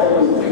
Always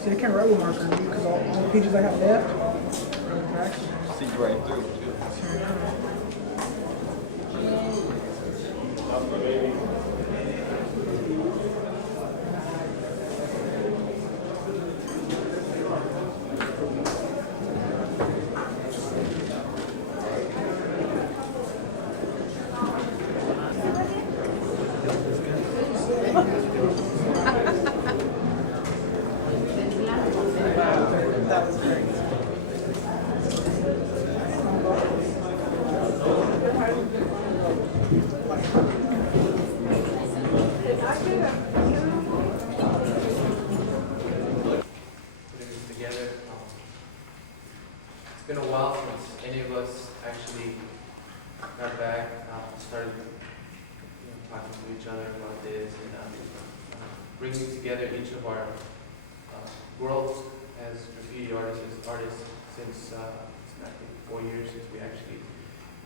See, I can't write with marker because all the pages I have left. See right. Wow, that was great. Putting this together. It's been a while since any of us actually got back, started talking to each other about this and bringing together each of our worlds as graffiti artists, since I think 4 years since we actually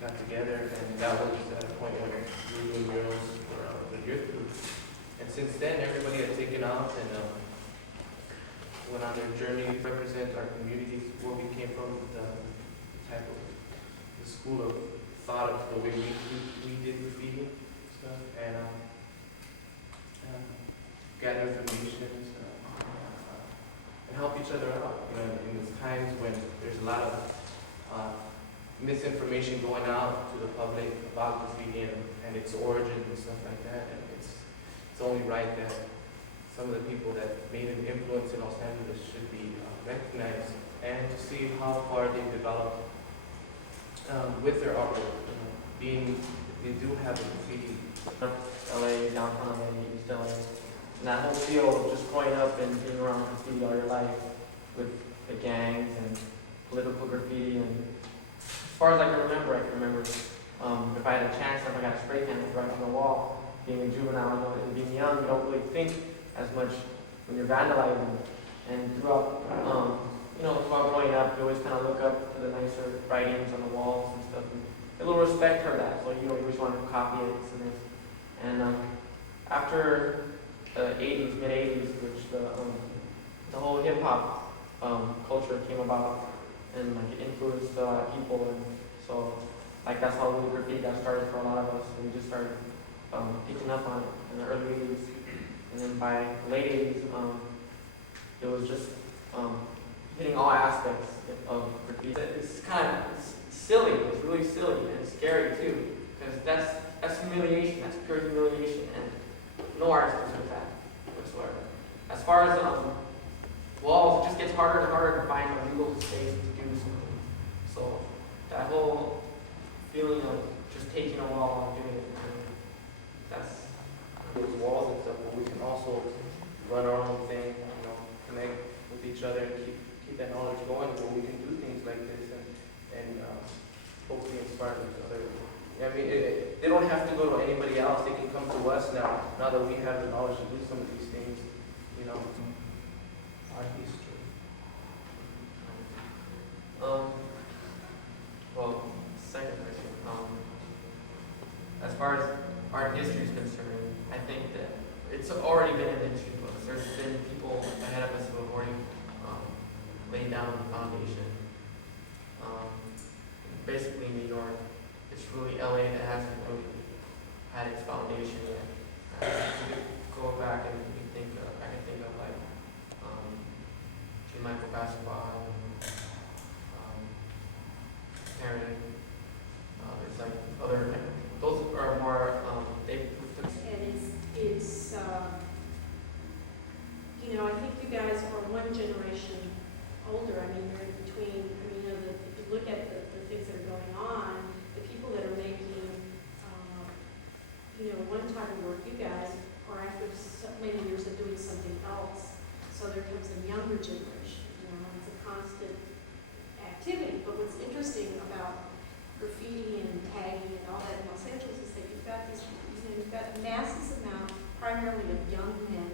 got together, and that was at a point when we were doing murals for the youth group. And since then, everybody had taken off and went on their journey to represent our communities, where we came from, the type of the school of thought of the way we did graffiti stuff, and gather information and stuff, and help each other out. In these times when there's a lot of misinformation going out to the public about graffiti and its origin and stuff like that, and it's only right that some of the people that made an influence in Los Angeles should be recognized, and to see how far they developed with their artwork. Being they do have a graffiti. LA, downtown LA, East LA. And that whole feel, just growing up and being around graffiti all your life with the gangs and political graffiti. And as far as I can remember, if I had a chance, if I got spray cans right on the wall, being a juvenile and being young, you don't really think as much when you're vandalizing. And throughout, throughout growing up, you always kind of look up to the nicer writings on the walls and stuff. And a little respect for that, so you always want to copy it. And after the 80s, mid-80s, which the whole hip-hop culture came about, and like it influenced people, and so like that's how really graffiti got started for a lot of us. And we just started picking up on it in the early 80s, and then by the late 80s, it was just hitting all aspects of graffiti. It's kind of silly. It's really silly and scary too, because that's humiliation. That's pure humiliation, and no artist deserves that whatsoever. As far as walls, it just gets harder and harder to find a legal space to do something. So that whole feeling of just taking a wall, doing it, that's With walls and stuff, but we can also run our own thing, connect with each other, keep that knowledge going, where we can do things like this and hopefully inspire each other. I mean, they don't have to go to anybody else. They can come to us now that we have the knowledge to do some of these things. Art history. well, second question. As far as art history is concerned, I think that it's already been an issue. There's been people ahead of us who have already laid down the foundation. Basically, New York, it's really LA that hasn't really had its foundation yet. Go back and I can think of like Michael Basketball, Aaron. There's like other. Those are more. And it's I think you guys are one generation older. I mean, you're in between. If you look at the things that are going on, the people that are making, one type of work, you guys are after so many years of doing something else. So there comes a younger generation. It's a constant activity. But what's interesting about graffiti and tagging and all that in Los Angeles is that you've got masses amount, primarily of young men,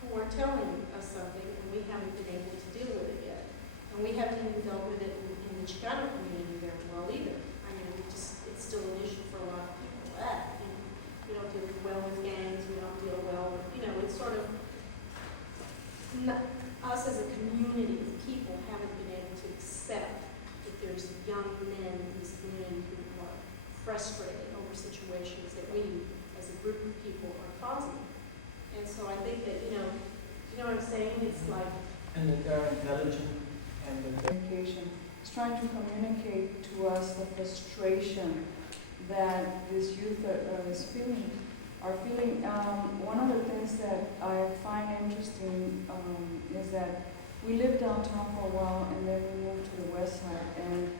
who are telling us something, and we haven't been able to deal with it yet. And we haven't even dealt with it in the Chicano community very well either. I mean, it's still an issue for a lot of people. That we don't deal well with gangs, we don't deal well with, it's sort of not, us as a community of people haven't been able to accept that there's young men in this community who are frustrated over situations that we, as a group of people, are causing. And so I think that, you know what I'm saying? It's like, And that they're intelligent and Communication. It's trying to communicate to us the frustration that these youth are feeling. One of the things that I find interesting is that we lived downtown for a while and then we moved to the west side, and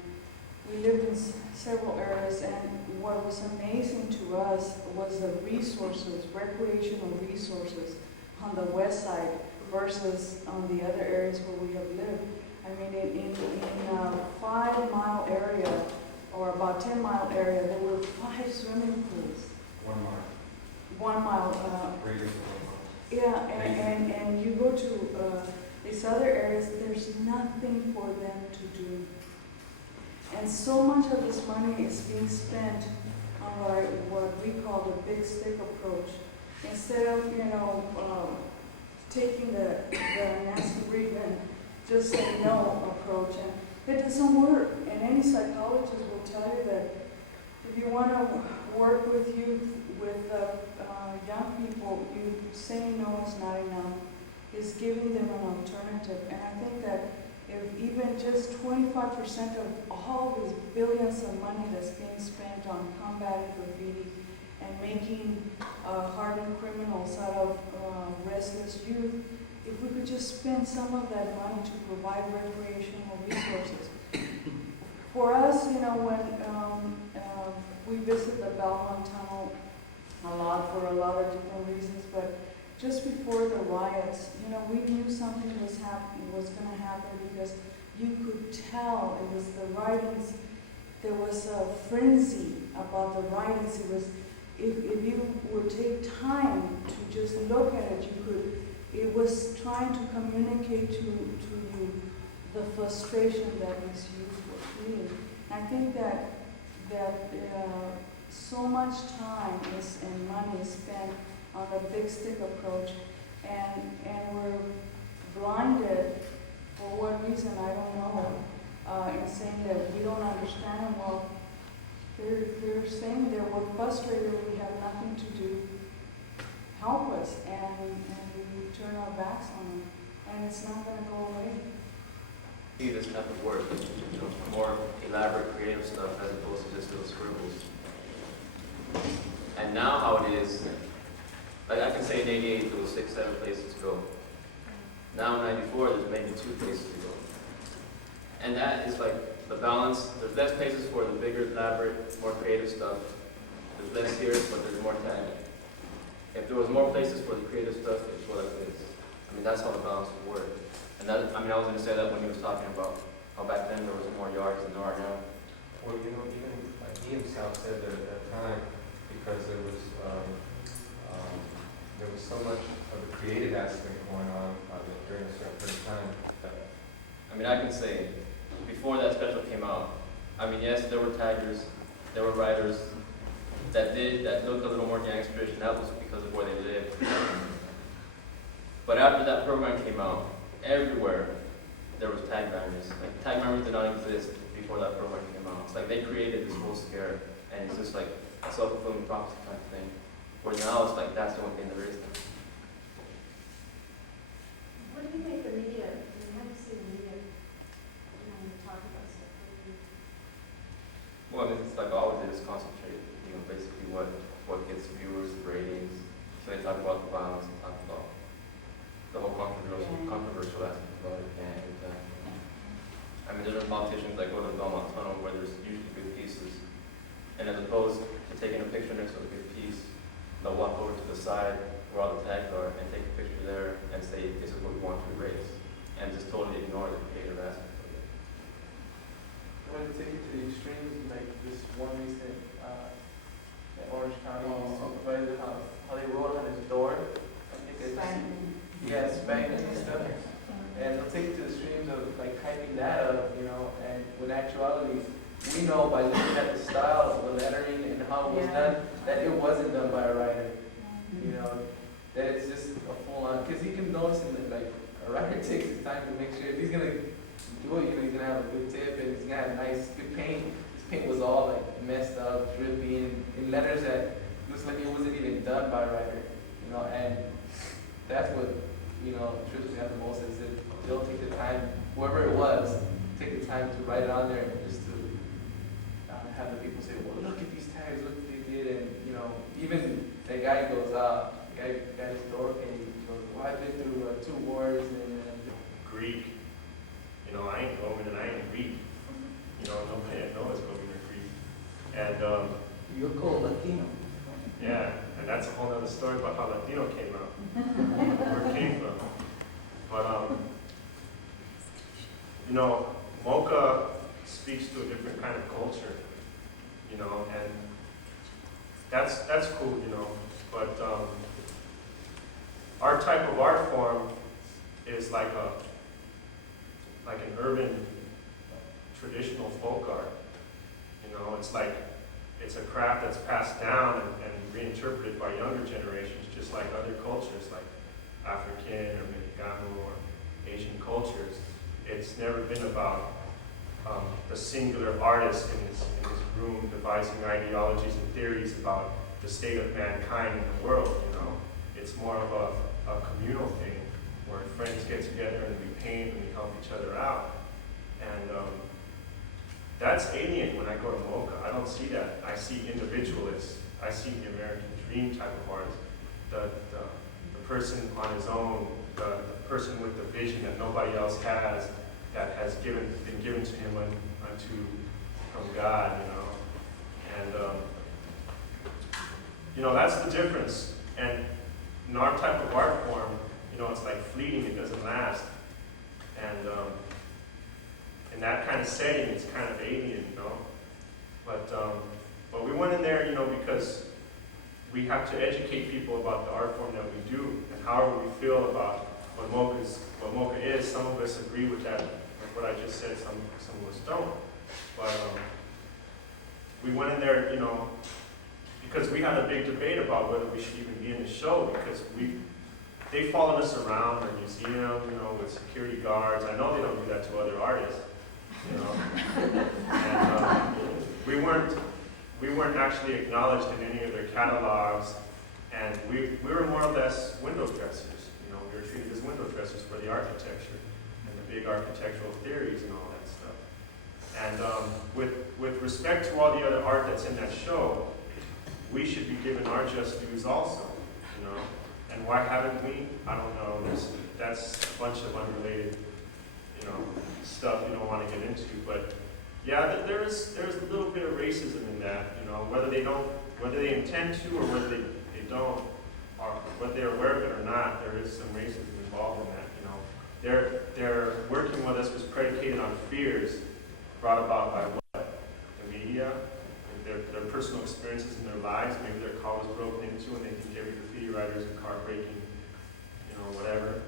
we lived in several areas, and what was amazing to us was the resources, recreational resources on the west side versus on the other areas where we have lived. I mean, in a 5-mile area or about 10-mile area, there were 5 swimming pools. 1 mile. 1 mile. Crazy. Yeah, and you go to these other areas, there's nothing for them to do. And so much of this money is being spent on what we call the big stick approach. Instead of, taking the nasty brief and just say no approach. And it doesn't work. And any psychologist will tell you that if you want to work with youth, with young people, you saying no is not enough. It's giving them an alternative. And I think that if even just 25% of all these billions of money that's being spent on combating graffiti and making hardened criminals out of restless youth, if we could just spend some of that money to provide recreational resources. For us, when we visit the Belmont Tunnel a lot for a lot of different reasons, but just before the riots, we knew something was going to happen because you could tell it was the riots. There was a frenzy about the riots. It was, if you would take time to just look at it, it was trying to communicate to you the frustration that these youth were feeling. I think that so much time and money is spent on the big stick approach, and we're blinded for what reason, I don't know, in saying that we don't understand. Well, they're saying that we're frustrated, we have nothing to do, help us, and we turn our backs on them, and it's not going to go away. See this type of work, more elaborate creative stuff as opposed to just little scribbles. And now how it is, like I can say in 88 there was 6, 7 places to go. Now in 94 there's maybe 2 places to go. And that is like the balance. There's less places for the bigger, elaborate, more creative stuff. There's less here, but there's more tag. If there was more places for the creative stuff, it's what it is. I mean, that's how the balance would work. And that, I was going to say that when he was talking about how back then there was more yards than there are now. Well, even he himself said that at that time, because there was so much of the creative aspect going on during a certain time. I can say, before that special came out, yes, there were taggers, there were writers that looked a little more gangsterish, and that was because of where they lived. But after that program came out, everywhere there was tag banners. Like, tag banners did not exist before that program came out. It's like they created this whole scare, and it's just like a self-fulfilling prophecy kind of thing. Whereas now it's like that's the only thing there is. what do you think the media, how do you see the media, talk about stuff? Well, it's like all it is concentrated, basically what gets viewers, the ratings. So they talk about the violence, they talk about the whole controversial aspect about it, and there's no politicians that go to the Belmont Tunnel where there's usually good pieces, and as opposed to taking a picture next to a good piece, they'll walk over to the side where all the tags are and take a picture there and say, this is what we want to erase, and just totally ignore the creative aspect of it. When they take it to the extremes, like this one recent in Orange County supervisor, how they wrote on his door, I think it's spanking and stuff. And they'll take it to the extremes of like hyping that up, and when actuality, we know by looking at the style of the lettering and how it was done, that it wasn't done by a writer. That it's just a full on, because you can notice in like a writer artist takes his time to make sure if he's gonna do it, he's gonna have a good tip and he's gonna have nice, good paint. His paint was all like messed up, drippy, and in letters that looks like it wasn't even done by a writer, and that's what, trips me out the most is that they'll take the time, whoever it was, take the time to write it on there and just to have the people say, well, look at these tags, look what they did, and, even that guy goes, guy's door page, he goes, well, I've been through 2 wars, and Greek. I ain't Roman and I ain't Greek. Nobody knows Roman or Greek. And You're called Latino. yeah, and that's a whole other story about how Latino came out, where it came from. But Mocha speaks to a different kind of culture, and that's cool, But our type of art form is like an urban traditional folk art. It's a craft that's passed down and reinterpreted by younger generations, just like other cultures, like African or Mexicano or Asian cultures. It's never been about the singular artist in his room devising ideologies and theories about the state of mankind in the world. It's more of a communal thing where friends get together and we paint and we help each other out. And that's alien when I go to Mocha. I don't see that. I see individualists. I see the American dream type of artist. The person on his own, the person with the vision that nobody else has, that has been given to him from God, And that's the difference. And in our type of art form, it's like fleeting, it doesn't last. And in that kind of setting, it's kind of alien, But we went in there, because we have to educate people about the art form that we do and however we feel about what Mocha is. Some of us agree with that, with what I just said, some of us don't. But we went in there, because we had a big debate about whether we should even be in the show, because they followed us around the museum, with security guards. I know they don't do that to other artists, And we weren't actually acknowledged in any of their catalogs, and we were more or less window dressers. We were treated as window dressers for the architecture and the big architectural theories and all that stuff. And with respect to all the other art that's in that show, we should be given our just dues also, And why haven't we? I don't know. That's a bunch of unrelated, stuff you don't want to get into. But yeah, there's a little bit of racism in that, whether they intend to or whether they don't, or whether they're aware of it or not, there is some racism involved in that, Their working with us was predicated on fears brought about by what? The media, their personal experiences in their lives. Maybe their car was broken into and they think every graffiti writer is a car breaking, whatever.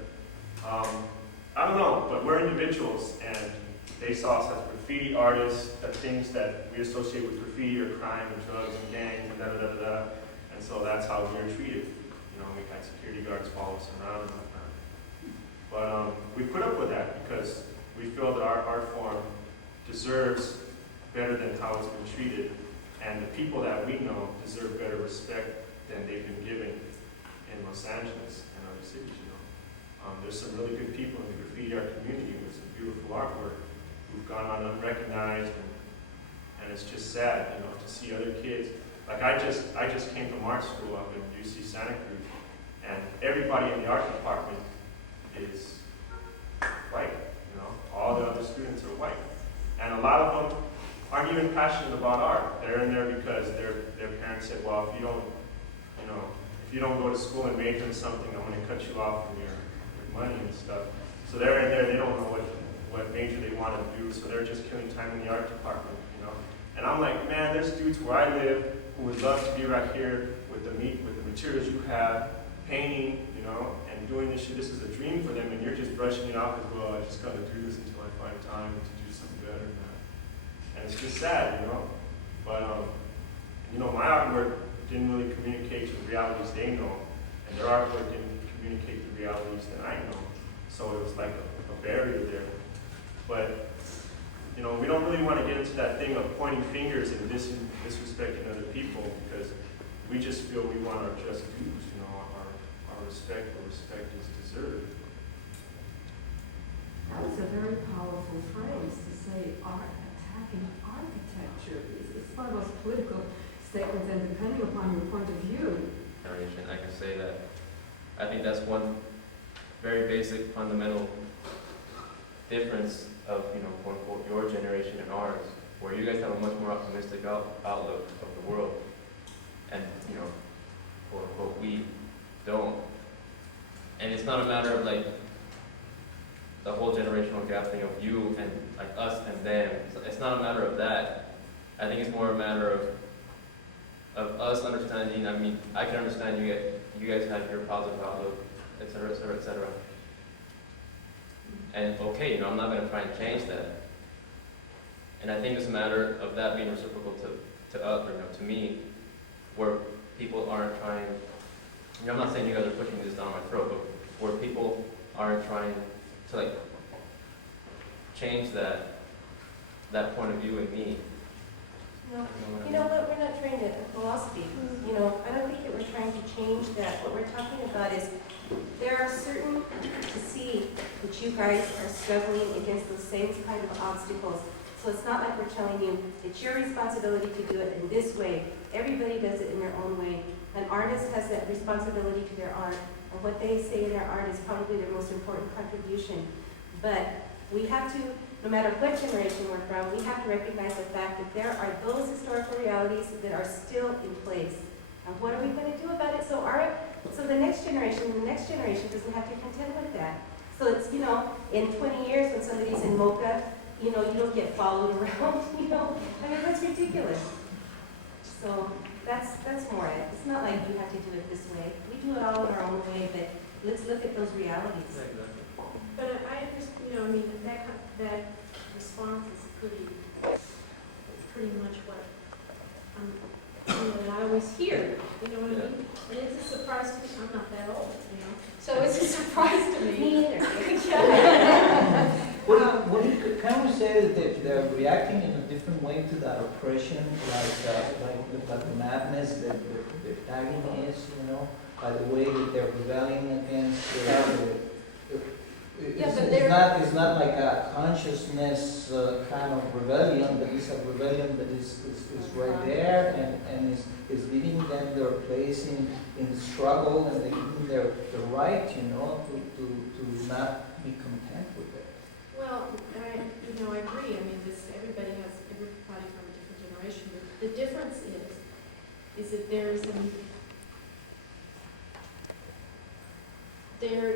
I don't know, but we're individuals, and they saw us as graffiti artists, the things that we associate with graffiti are crime and drugs and gangs and da-da-da-da-da. And so that's how we were treated. We had security guards follow us around all the time. But we put up with that because we feel that our art form deserves better than how it's been treated. And the people that we know deserve better respect than they've been given in Los Angeles and other cities. There's some really good people in the graffiti art community with some beautiful artwork who've gone on unrecognized, and it's just sad, to see other kids. Like I just came from art school up in UC Santa Cruz, and everybody in the art department is white. All the other students are white, and a lot of them aren't even passionate about art. They're in there because their parents said, well, if you don't go to school and major in something, I'm going to cut you off from your money and stuff. So they're in there, they don't know what major they want to do, so they're just killing time in the art department, And I'm like, man, there's dudes where I live who would love to be right here with the materials you have, painting, and doing this shit. This is a dream for them, and you're just brushing it off as, well, I just got to do this until I find time to do something better. And it's just sad, But, my artwork didn't really communicate the realities they know, and their artwork didn't communicate the realities that I know. So it was like a barrier there. But, you know, we don't really want to get into that thing of pointing fingers and disrespecting other people, because we just feel we want our just dues, you know, our respect where respect is deserved. That's a very powerful phrase to say art attacking architecture. It's one of those political statements, and depending upon your point of view. Generation, I can say that. I think that's one very basic, fundamental difference of, you know, quote unquote, your generation and ours, where you guys have a much more optimistic outlook of the world, and, you know, quote unquote, we don't. And it's not a matter of like the whole generational gap thing of you and like us and them. It's not a matter of that. I think it's more a matter of us understanding. I mean, I can understand you guys have your positive outlook, et cetera, et cetera, et cetera. And okay, you know, I'm not going to try and change that. And I think it's a matter of that being reciprocal to us, or, you know, to me, where people aren't trying. You know, I'm not saying you guys are pushing this down my throat, but where people aren't trying to like change that point of view in me. No. You know what, we're not trying to, philosophy, you know, I don't think that we're trying to change that. What we're talking about is there are certain, to see that you guys are struggling against those same kind of obstacles. So it's not like we're telling you, it's your responsibility to do it in this way. Everybody does it in their own way. An artist has that responsibility to their art, and what they say in their art is probably their most important contribution. But we have to, no matter what generation we're from, we have to recognize the fact that there are those historical realities that are still in place. And what are we going to do about it? So the next generation doesn't have to contend with that. So it's, you know, in 20 years when somebody's in Mocha, you know, you don't get followed around, you know. I mean, that's ridiculous. So that's more it. It's not like you have to do it this way. We do it all in our own way, but let's look at those realities. Yeah, exactly. But I understand, you know, I mean, that response is pretty much what I was here, you know what I mean? And it's a surprise to me, I'm not that old, you know? So it's a surprise to me. Me either. Can we say that they're reacting in a different way to that oppression, like the madness that the tagging is, you know, by the way that they're rebelling against it's not like a consciousness kind of rebellion, but it's a rebellion that is right there and is giving them their place in struggle, and giving their right, you know, to not be content with it. Well, I agree. I mean, everybody from a different generation. The difference is that there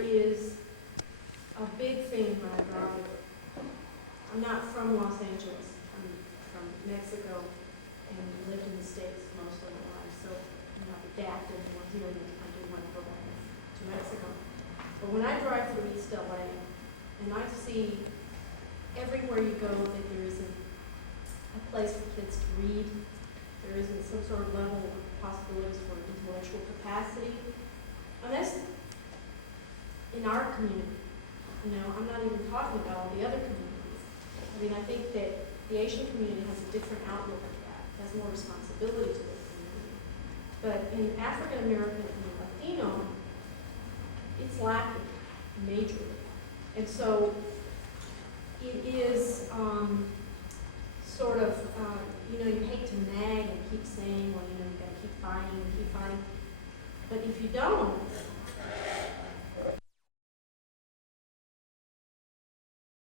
is a big thing about it. I'm not from Los Angeles. I'm from Mexico and lived in the States most of my life, so I'm not adapted and I didn't want to go to Mexico. But when I drive through East LA and I see everywhere you go that there isn't a place for kids to read, there isn't some sort of level of possibilities for intellectual capacity, and that's in our community. You know, I'm not even talking about all the other communities. I mean, I think that the Asian community has a different outlook of that, has more responsibility to the community. But in African American and Latino, it's lacking majorly. And so it is sort of, you know, you hate to nag and keep saying, well, you know, you got to keep fighting and keep fighting. But if you don't,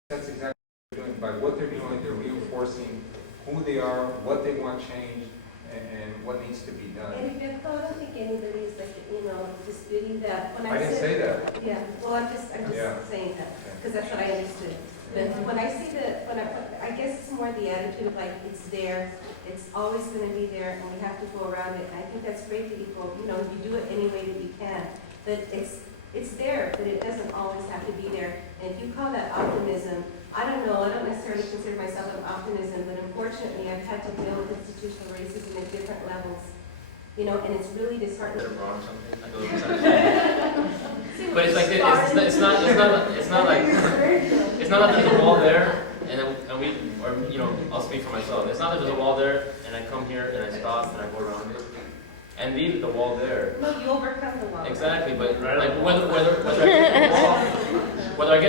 that's exactly what they're doing. By what they're doing, they're reinforcing who they are, what they want changed, and what needs to be done. And I don't think anybody is like, you know, disputing that. When I didn't say that. Yeah, well, I'm just Yeah. saying that, because that's what I understood. But when I see I guess it's more the attitude of like, it's there, it's always going to be there, and we have to go around it. I think that's great that you go, you know, you do it any way that you can. But it's there, but it doesn't always have to be there. And if you call that optimism, I don't know, I don't necessarily consider myself an optimism, but unfortunately I've had to deal with institutional racism at different levels. You know, and it's really disheartening. Is it wrong or something? I don't know. See, But it's like, it's not like, it's not like there's a wall there, and we, or, you know, I'll speak for myself. It's not that there's a wall there, and I come here and I stop and I go around it, and leave the wall there. No, you overcome the wall. Exactly, but like whether I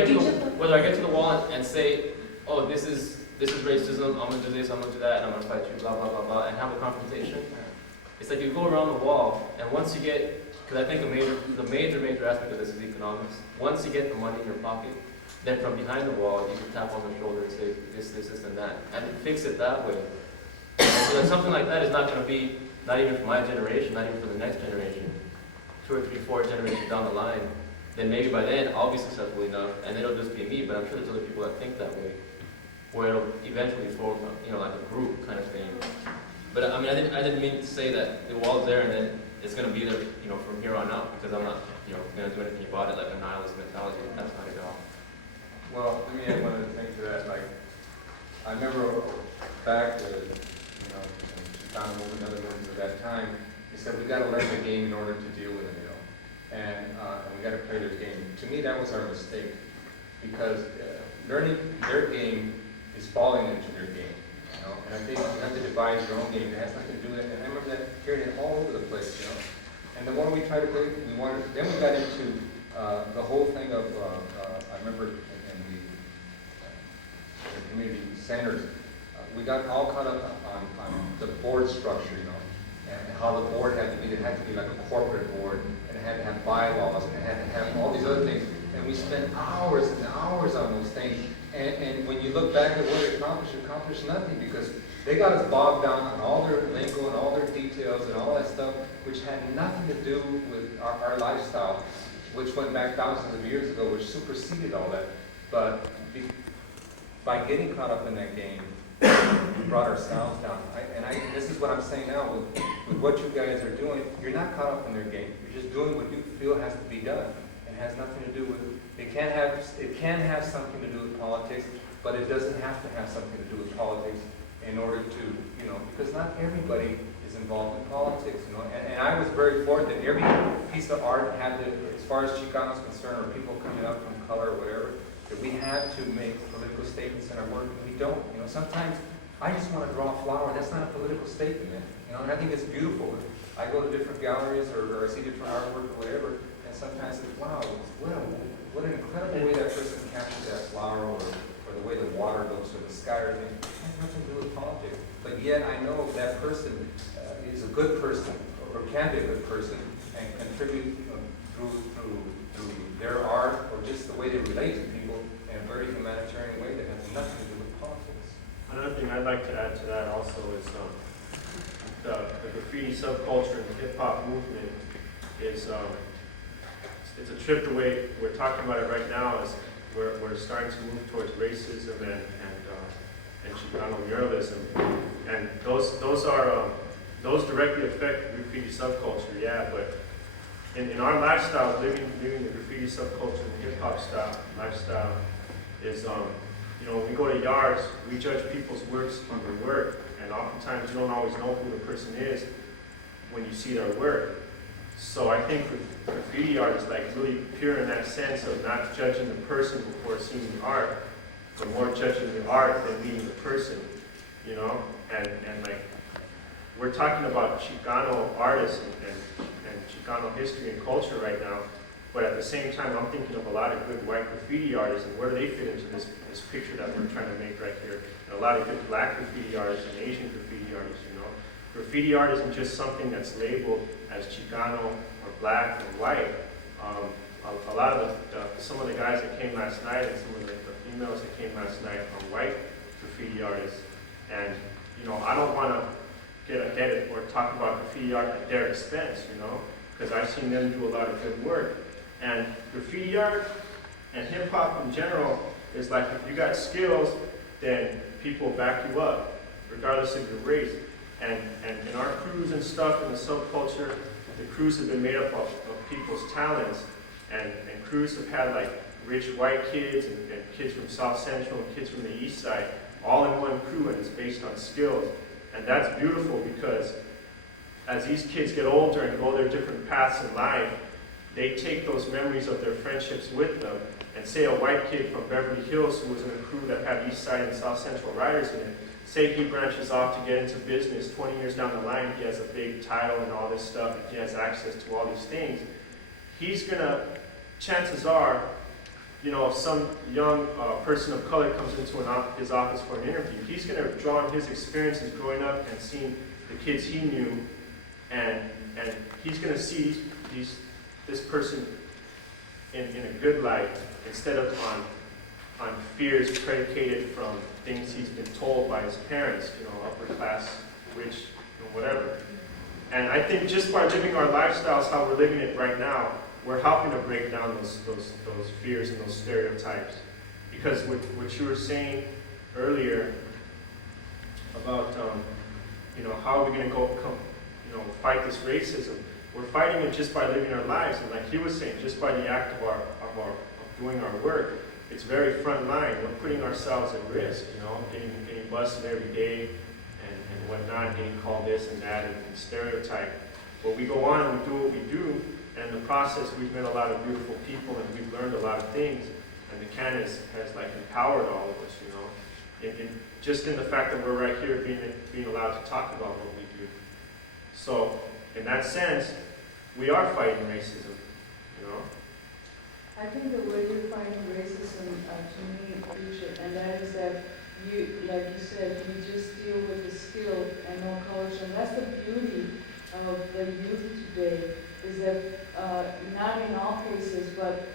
get to the wall and say, oh, this is racism, I'm gonna do this, I'm gonna do that, and I'm gonna fight you, blah blah blah blah, and have a confrontation. It's like you go around the wall, and once you get, because I think the major aspect of this is economics. Once you get the money in your pocket, then from behind the wall, you can tap on the shoulder and say this, and that, and fix it that way. So that something like that is not going to be, not even for my generation, not even for the next generation, 2 or 3, 4 generations down the line. Then maybe by then I'll be successful enough, and it'll just be me. But I'm sure there's other people that think that way, where it'll eventually form, you know, like a group kind of thing. But I mean, I didn't mean to say that the wall's there and then it's going to be there, you know, from here on out, because I'm not, you know, going to do anything about it like a nihilist mentality. That's not it at all. Well, I mean, one of the things to that, like, I remember back, you know, Donald was another word at that time, he said, we got to learn the game in order to deal with it, you know, and we got to play their game. To me, that was our mistake, because learning their game is falling into their game, you know, and I think you have to devise your own game. It has nothing to do with it, and I remember that hearing it all over the place, you know, and the more we tried to play, then we got into the whole thing of, I remember, community centers, we got all caught up on the board structure, you know, and how the board had to be. It had to be like a corporate board, and it had to have bylaws, and it had to have all these other things. And we spent hours and hours on those things. And when you look back at what it accomplished nothing, because they got us bogged down on all their lingo and all their details and all that stuff, which had nothing to do with our lifestyle, which went back thousands of years ago, which superseded all that. But by getting caught up in that game, we brought ourselves down. This is what I'm saying now, with what you guys are doing, you're not caught up in their game. You're just doing what you feel has to be done. It has nothing to do with, it can have something to do with politics, but it doesn't have to have something to do with politics in order to, you know, because not everybody is involved in politics, you know. And I was very fortunate that every piece of art had to, as far as Chicano is concerned, or people coming up from color or whatever, that we have to make political statements in our work, but we don't. You know, sometimes I just want to draw a flower. That's not a political statement, man. You know, and I think it's beautiful. I go to different galleries or I see different artwork or whatever, and sometimes it's, wow, what an incredible way that person captured that flower, or the way the water looks, or the sky, or everything. It has nothing to do with politics. But yet I know that person is a good person, or can be a good person, and contribute through their art, or just the way they relate to people in a very humanitarian way that has nothing to do with politics. Another thing I'd like to add to that also is the graffiti subculture and the hip hop movement is it's a trip the way we're talking about it right now. Is we're starting to move towards racism and Chicano muralism, and those directly affect the graffiti subculture, yeah, but in our lifestyle, living the graffiti subculture and hip hop lifestyle is, you know, when we go to yards, we judge people's works on their work, and oftentimes you don't always know who the person is when you see their work. So I think graffiti art is like really pure in that sense of not judging the person before seeing the art, but more judging the art than meeting the person, you know? And like, we're talking about Chicano artists and Chicano history and culture right now, but at the same time, I'm thinking of a lot of good white graffiti artists, and where do they fit into this picture that we're trying to make right here? And a lot of good black graffiti artists and Asian graffiti artists, you know? Graffiti art isn't just something that's labeled as Chicano or black and white. A lot of some of the guys that came last night and some of the females that came last night are white graffiti artists, and you know, I don't want to get ahead or talk about graffiti art at their expense, you know, because I've seen them do a lot of good work. And graffiti art and hip hop in general is like, if you got skills, then people back you up, regardless of your race. And in our crews and stuff in the subculture, the crews have been made up of people's talents, and crews have had like rich white kids and kids from South Central and kids from the East Side, all in one crew, and it's based on skills. And that's beautiful, because as these kids get older and go their different paths in life, they take those memories of their friendships with them, and say a white kid from Beverly Hills who was in a crew that had East Side and South Central riders in it, say he branches off to get into business, 20 years down the line, he has a big title and all this stuff, and he has access to all these things, he's gonna, chances are, you know, if some young person of color comes into his office for an interview, he's gonna draw on his experiences growing up and seeing the kids he knew, and he's gonna see this person in a good light, instead of on fears predicated from things he's been told by his parents, you know, upper class, rich, you know, whatever. And I think just by living our lifestyles, how we're living it right now, we're helping to break down those fears and those stereotypes. Because what you were saying earlier about, you know, how are we going to fight this racism? We're fighting it just by living our lives, and like he was saying, just by the act of doing our work. It's very front line. We're putting ourselves at risk, you know, getting busted every day and whatnot, getting called this and that and stereotyped. But we go on and we do what we do, and in the process we've met a lot of beautiful people and we've learned a lot of things, and the can has like empowered all of us, you know. Just in the fact that we're right here being allowed to talk about what we do. So in that sense, we are fighting racism, you know. I think the way you're fighting racism, to me, Richard, and that is that you, like you said, you just deal with the skill and no colors, and that's the beauty of the youth today, is that not in all cases, but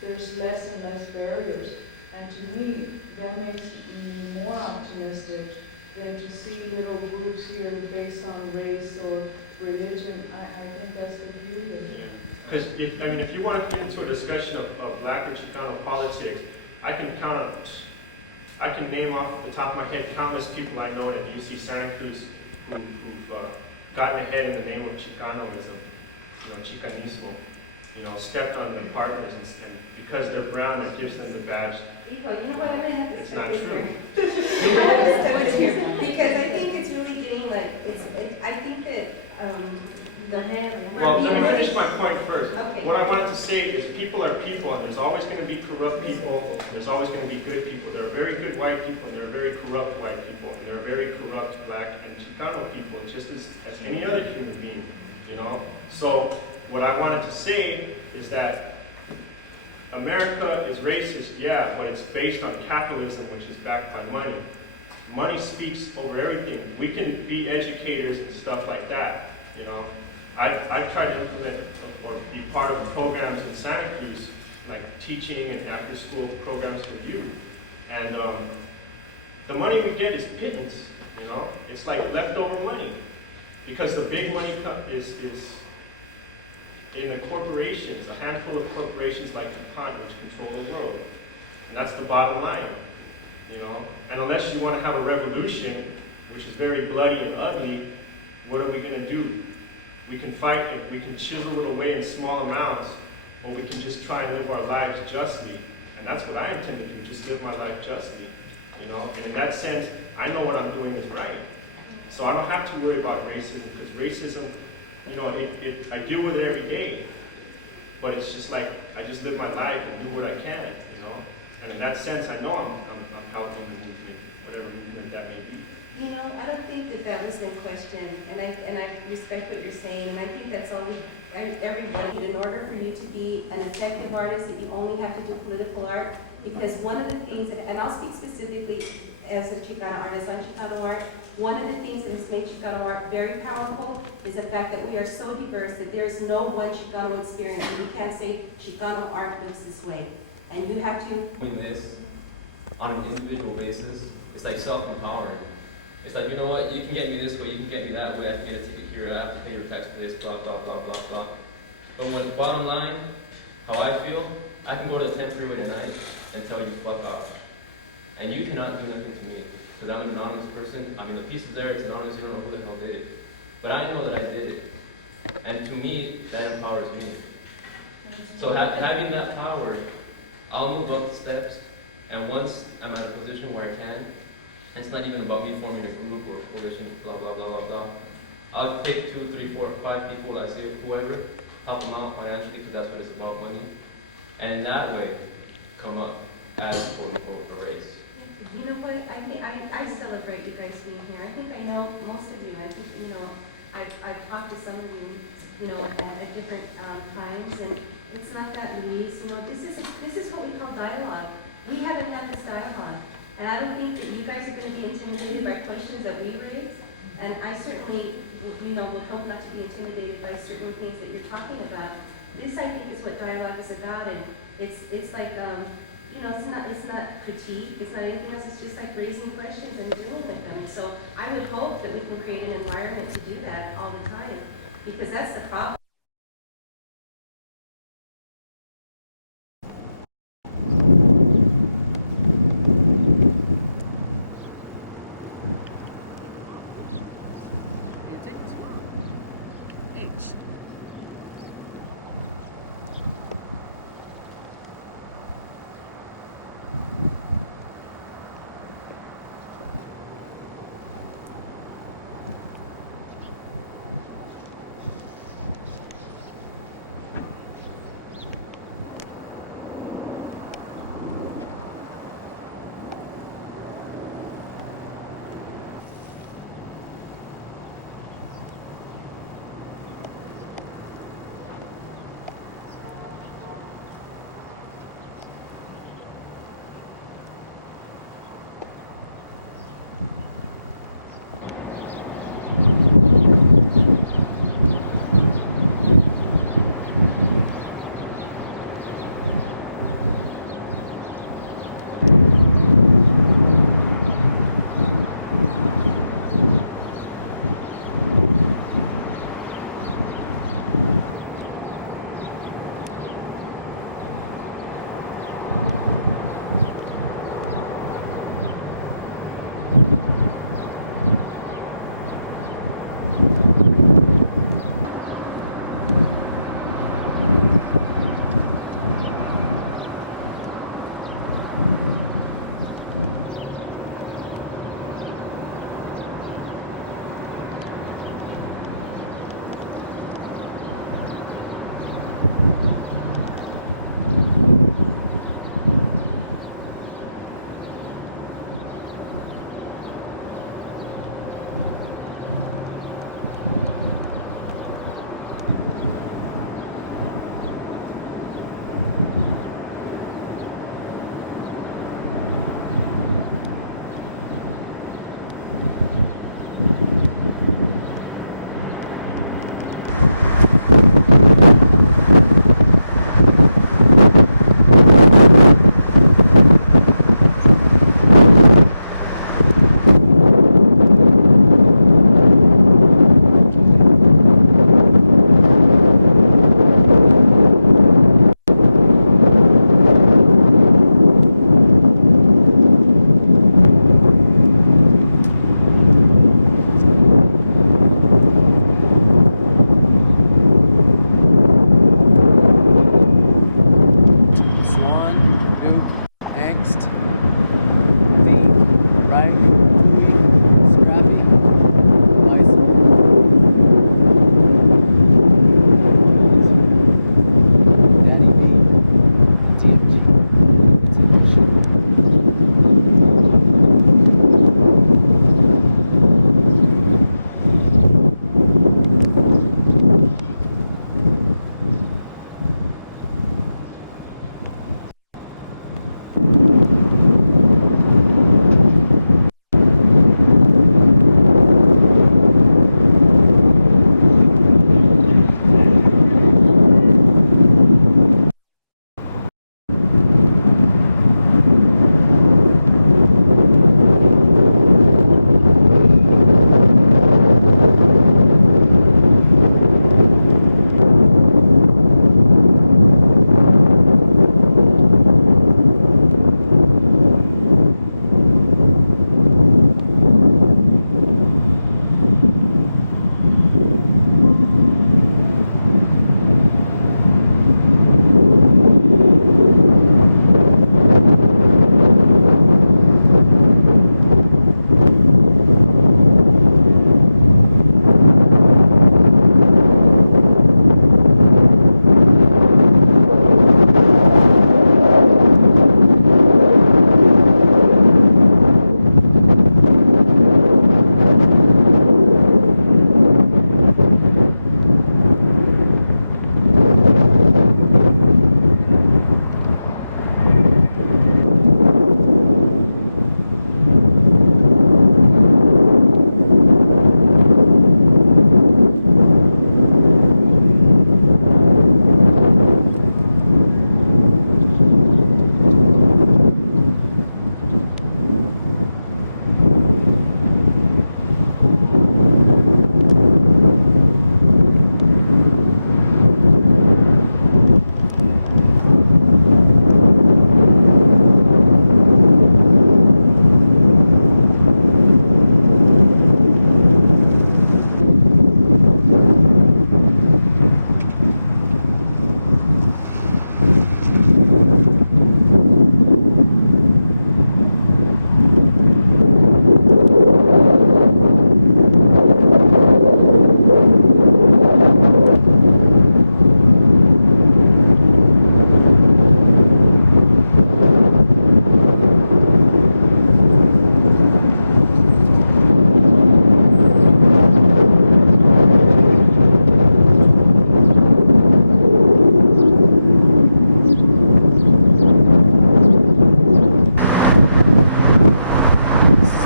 there's less and less barriers. And to me, that makes me more optimistic than to see little groups here based on race or religion. I think that's the beauty of it. Because if you want to get into a discussion of Black or Chicano politics, I can name off the top of my head countless people I know at UC Santa Cruz who've gotten ahead in the name of Chicanoism, you know, Chicanismo, you know, stepped on the partners, and because they're brown, that gives them the badge. Ivo, you know what, I'm going to have to It's step not in true. here. I have to step in here, because I think it's really getting like, I think that, Well, let me finish my point first. Okay. What I wanted to say is people are people, and there's always going to be corrupt people, and there's always going to be good people. There are very good white people, and there are very corrupt white people, and there are very corrupt Black and Chicano people, just as any other human being, you know? So what I wanted to say is that America is racist, yeah, but it's based on capitalism, which is backed by money. Money speaks over everything. We can be educators and stuff like that, you know? I've tried to implement or be part of programs in Santa Cruz, like teaching and after-school programs for youth. And the money we get is pittance, you know? It's like leftover money. Because the big money is in the corporations, a handful of corporations like DuPont, which control the world. And that's the bottom line, you know? And unless you want to have a revolution, which is very bloody and ugly, what are we going to do? We can fight it, we can chisel it away in small amounts, or we can just try and live our lives justly. And that's what I intend to do, just live my life justly, you know? And in that sense, I know what I'm doing is right. So I don't have to worry about racism, because racism, you know, I deal with it every day. But it's just like, I just live my life and do what I can, you know? And in that sense, I know I'm helping the movement, whatever movement that may be. You know, I don't think that was in question, and I respect what you're saying, and I think that's all everybody, in order for you to be an effective artist, that you only have to do political art, because one of the things, and I'll speak specifically as a Chicano artist on Chicano art, one of the things that has made Chicano art very powerful is the fact that we are so diverse that there is no one Chicano experience, and you can't say Chicano art looks this way, and you have to. Doing this on an individual basis, it's like self-empowering. It's like, you know what, you can get me this way, you can get me that way, I can get a ticket here, I have to pay your tax for this, blah, blah, blah, blah, blah. But when bottom line, how I feel, I can go to the Tempt freeway tonight and tell you fuck off. And you cannot do nothing to me, because I'm an anonymous person. I mean, the piece is there, it's anonymous, you don't know who the hell did it. But I know that I did it. And to me, that empowers me. So having that power, I'll move up the steps, and once I'm at a position where I can, it's not even about me forming a group or a coalition, blah, blah, blah, blah, blah. I'll pick 2, 3, 4, 5 people, I say whoever, help them out financially, because that's what it's about, money. And in that way, come up as quote unquote a race. You know what, I think, I celebrate you guys being here. I think I know most of you. I think, you know, I've talked to some of you, you know, at different times, and it's not that Louise, you know, this is what we call dialogue. We haven't had this dialogue, and I don't think that you guys are going to be intimidated by questions that we raise, and I certainly, you know, will hope not to be intimidated by certain things that you're talking about. This, I think, is what dialogue is about, and it's like, you know, it's not critique, it's not anything else, it's just like raising questions and dealing with them. So I would hope that we can create an environment to do that all the time, because that's the problem.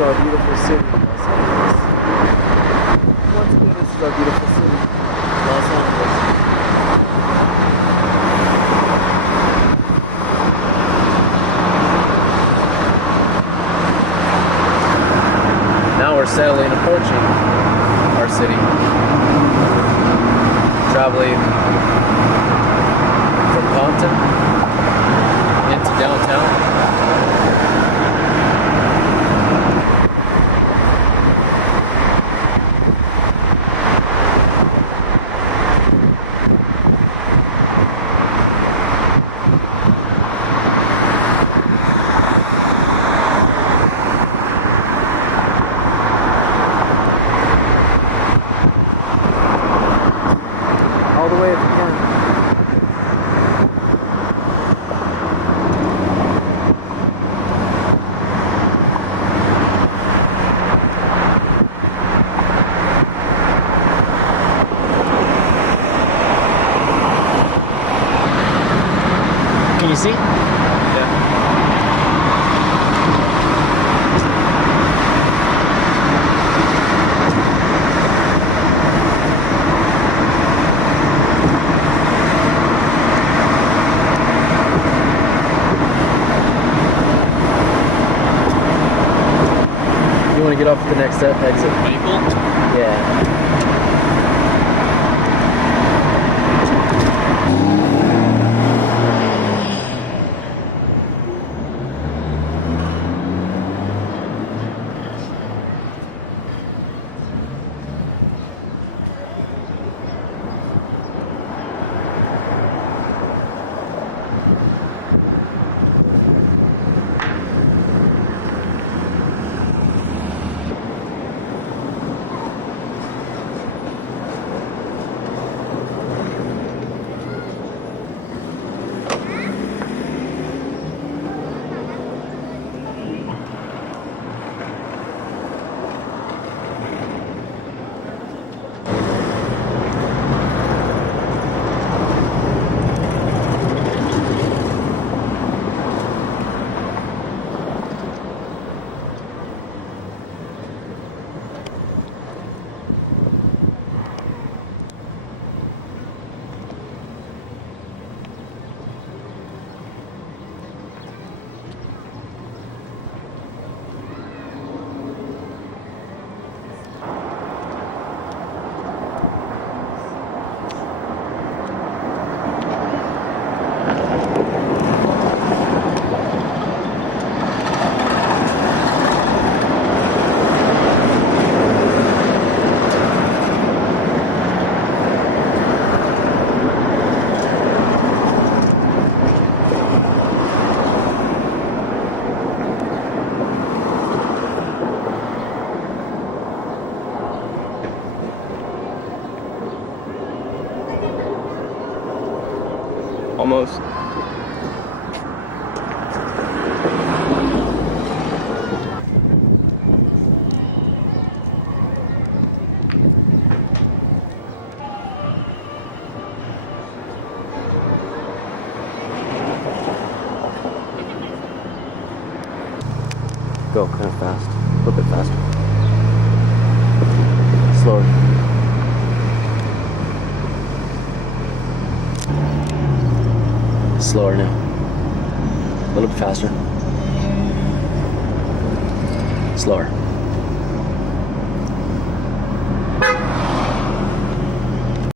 is our beautiful city, Los Angeles. Once again, this is our beautiful city, Los Angeles. Now we're steadily approaching our city. Traveling from Compton into downtown. All the way if you can. Can you see? Yeah. You want to get off at the next exit? Maple? Yeah. Almost. Go kind of fast. A little bit faster. Slower. Slower now. A little bit faster. Slower.